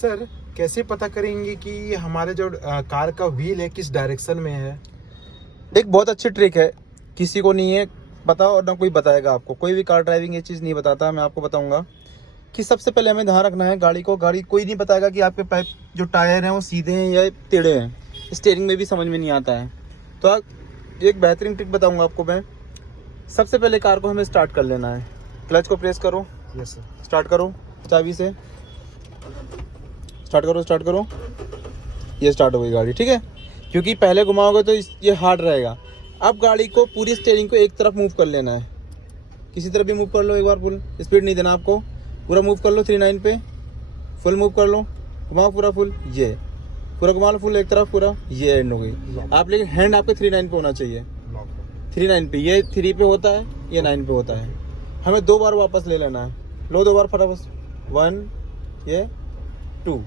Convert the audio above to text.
Sir कैसे पता करेंगे कि हमारे जो कार का व्हील है किस डायरेक्शन में है? एक बहुत अच्छी ट्रिक है, किसी को नहीं है पता और ना कोई बताएगा आपको। कोई भी कार ड्राइविंग ये चीज़ नहीं बताता। मैं आपको बताऊंगा कि सबसे पहले हमें ध्यान रखना है गाड़ी कोई नहीं बताएगा कि आपके पाइप जो टायर हैं वो सीधे हैं या टेढ़े हैं। स्टीयरिंग में भी समझ में नहीं आता है। तो एक बेहतरीन ट्रिक बताऊंगा आपको मैं। सबसे पहले कार को हमें स्टार्ट कर लेना है। क्लच को प्रेस करो। Yes sir. स्टार्ट करो चाबी से। स्टार्ट करो। ये स्टार्ट हो गई गाड़ी, ठीक है। क्योंकि पहले घुमाओगे तो ये हार्ड रहेगा। अब गाड़ी को पूरी स्टीयरिंग को एक तरफ मूव कर लेना है। किसी तरफ भी मूव कर लो एक बार, फुल स्पीड नहीं देना आपको। पूरा मूव कर लो 39 पे, फुल मूव कर लो, घुमाओ पूरा फुल, ये पूरा घुमा लो फुल एक तरफ पूरा, ये एंड हो गई। आप लेकिन हैंड आपके 39 पे होना चाहिए। 39 पे, ये 3 पे होता है, ये 9 पे होता है। हमें 2 बार वापस ले लेना है। लो 2 बार फटाफट, 1 ये 2